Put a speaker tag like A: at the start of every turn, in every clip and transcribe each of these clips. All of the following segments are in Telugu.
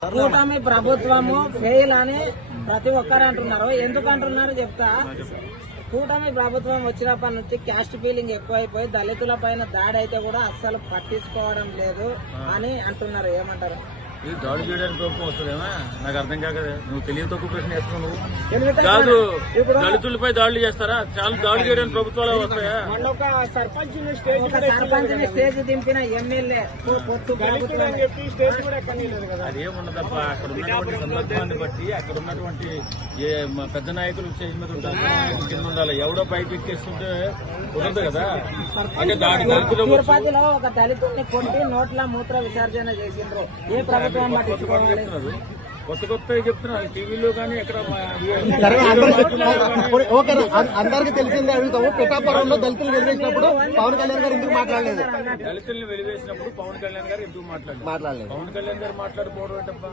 A: కూటమి ప్రభుత్వము ఫెయిల్ అని ప్రతి ఒక్కరు అంటున్నారు. ఎందుకు అంటున్నారు చెప్తా. కూటమి ప్రభుత్వం వచ్చినప్పటి నుంచి క్యాస్ట్ ఫీలింగ్ ఎక్కువైపోయి దళితుల పైన దాడి అయితే కూడా అస్సలు పట్టించుకోవడం లేదు అని అంటున్నారు. ఏమంటారు?
B: ఇది దాడి చేయడానికి ప్రభుత్వం వస్తుందేమా? నాకు అర్థం కాక నువ్వు తెలియని తక్కువ ప్రశ్న వేస్తున్నావు. నువ్వు కాదు, దళితులపై దాడులు చేస్తారా? చాలా దాడులు చేయడానికి ప్రభుత్వాలు వస్తాయా?
A: సర్పంచ్ స్టేజ్ దింపిన ఎమ్మెల్యే
B: అదేముండదప్ప. అక్కడ ఉన్నటువంటి సందర్భాన్ని బట్టి అక్కడ ఉన్నటువంటి పెద్ద నాయకులు స్టేజ్ మీద ఉంటారు, కింద ఉండాలి. ఎవడో పైకి ఎక్కేస్తుంటే కుదరదు కదా. అంటే దాడి
A: తిరుపతిలో ఒక దళితుల్ని కొట్టి నోట్ల మూత్ర విసర్జన చేసిండ్రు. ఏ ప్రభుత్వం పట్టించుకోవాలి?
B: కొత్త కొత్త చెప్తున్నారు టీవీలో కానీ ఎక్కడ.
C: అందరికి తెలిసిందే అడుగుతాము. పిఠాపురంలో దళితులు వెలివేసినప్పుడు పవన్ కళ్యాణ్ గారు ఎందుకు మాట్లాడలేదు?
B: దళితుల్ని వెలివేసినప్పుడు పవన్ కళ్యాణ్ గారు ఎందుకు మాట్లాడలేదు? పవన్ కళ్యాణ్ గారు మాట్లాడకపోవడం ఏంటప్ప?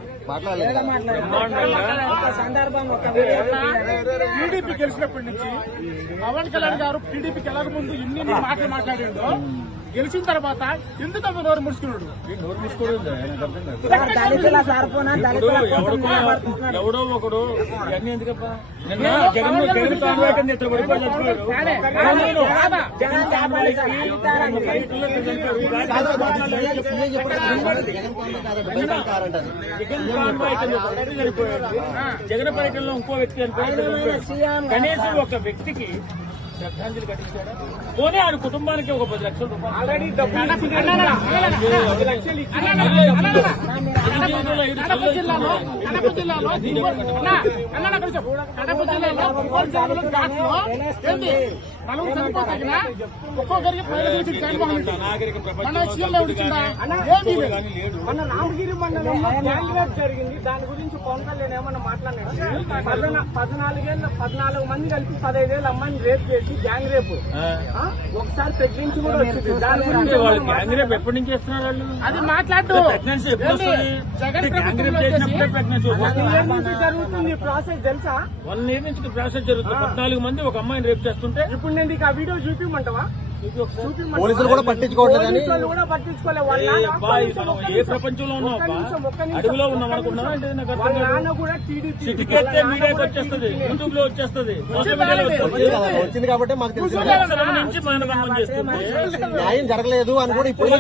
D: టీడీపీ గెలిచినప్పటి నుంచి పవన్ కళ్యాణ్ గారు టీడీపీకి ఎలాగ ముందు ఎన్ని మాటలు మాట్లాడాడో గెలిచిన తర్వాత ఎందుకు అవి నోరు ముడుచుకున్నాడు?
B: నోరు ముడుచుకోవడం ఎవడో ఒకడు ఇవన్నీ ఎందుకప్ప. నిన్న జగన్ కాన్వాయ్ని ఎత్తబడిపోయి జగన్ పర్యటనలో ఇంకో వ్యక్తి అనుకోవాలి. కనీసం ఒక వ్యక్తికి శ్రద్ధాంజలి ఘటించాడా? పోనీ ఆయన కుటుంబానికి ఒక 10 లక్షల రూపాయలు
D: ఒక్కొక్కరికి రామగిరి మండలంలో గ్యాంగ్ రేప్ జరిగింది. దాని గురించి పవన్ కళ్యాణ్ ఏమన్నా మాట్లాడినాడు? 14 మంది కలిపి 15 ఏళ్ళ అమ్మాయిని రేప్ చేసి గ్యాంగ్ రేపు ఒకసారి ప్రెగ్నెన్సీ కూడా వచ్చింది. దాని గురించి
B: గ్యాంగ్ రేప్ ఎప్పటి నుంచి చేస్తున్నారు వాళ్ళు?
D: అది మాట్లాడు. జరుగుతుంది ప్రాసెస్ తెలుసా?
B: 1 year నుంచి ప్రాసెస్ జరుగుతుంది. 14 మంది ఒక అమ్మాయిని రేప్ చేస్తుంటే
D: ఇప్పుడు నేను నీకు ఆ వీడియో చూపిమంటావా?
C: పోలీసులు కూడా పట్టించుకోవట్లేదని.
B: ఏ ప్రపంచంలో ఉన్నావు? అడుగులో ఉన్నాం అనుకున్నావా? అంటే మీడియాకి వచ్చేస్తుంది, యూట్యూబ్ లో వచ్చేస్తుంది, సోషల్ మీడియాలో
C: వచ్చింది కాబట్టి మాకు తెలిసింది.
B: నుంచి మనం చేస్తుంది.
C: న్యాయం జరగలేదు అని కూడా ఇప్పుడు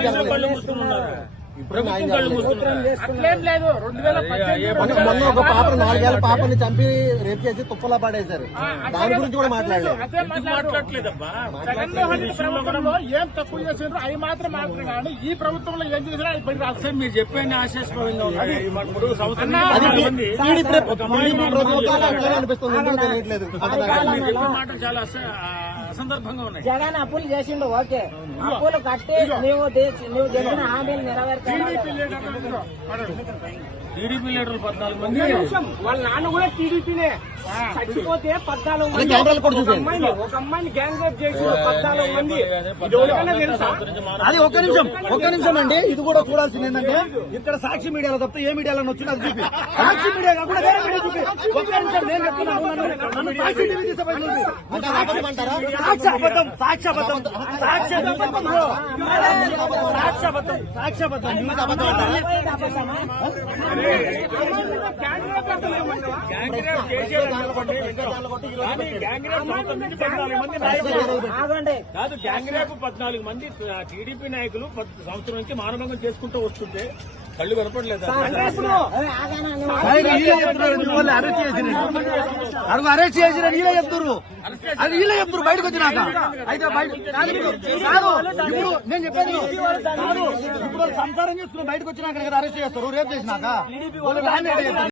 D: అట్లేం లేదు. 2018
C: మొన్న ఒక పాప 4 ఏళ్ల పాపని చంపి రేపు చేసి తుప్పలా పడేశారు. దాని గురించి కూడా మాట్లాడలేదు.
B: మాట్లాడలేదబ్బా.
D: జగన్మోహన్ రెడ్డి ప్రభుత్వంలో ఏం తక్కువ చేసారు అవి మాత్రం కానీ ఈ ప్రభుత్వంలో ఏం చేసినా ఇబ్బంది రాదు.
B: సార్ మీరు చెప్పేది ఆశాస్పదంగా ఉంది.
C: అనిపిస్తుంది. తెలియట్లేదు.
B: మాట చాలా అసందర్భంగా ఉన్నాయి.
A: జగన్ అప్పులు చేసిండు, ఓకే. అప్పులు కట్టి నువ్వు చేసిన హామీలు నెరవేర్చాలి.
B: టీడీపీ లీడర్లు 14 మంది.
D: వాళ్ళ నాన్న కూడా టీడీపీనే. చచ్చిపోతే 14 మంది ఒక అమ్మాయిని గ్యాంగ్ రేప్ చేసి 14 మంది.
C: అది ఒక్క నిమిషం అండి. ఇది కూడా చూడాల్సింది ఏంటంటే ఇక్కడ సాక్షి మీడియాలో తప్ప ఏ మీడియాలో వచ్చింది అది చూపి. సాక్షి మీడియా కాకుండా వేరే మీడియా చూపి. ఒక్క నిమిషం నేను చెప్తున్నాను.
B: కాదు, గ్యాంగ్ రేపు 14 మంది టీడీపీ నాయకులు 10 సంవత్సరం నుంచి మానభంగం చేసుకుంటూ వస్తుంటే కళ్ళు కనపడలేదు.
C: అరెస్ట్ చేసిన వీళ్ళే చెప్తారు. అది వీళ్ళే చెప్తారు బయటకు వచ్చినాక. అయితే ఇప్పుడు నేను చెప్పాను, ఇప్పుడు సంసారం చేసుకుని బయటకు వచ్చినాక కదా అరెస్ట్ చేస్తారు. రేపు చేసినాక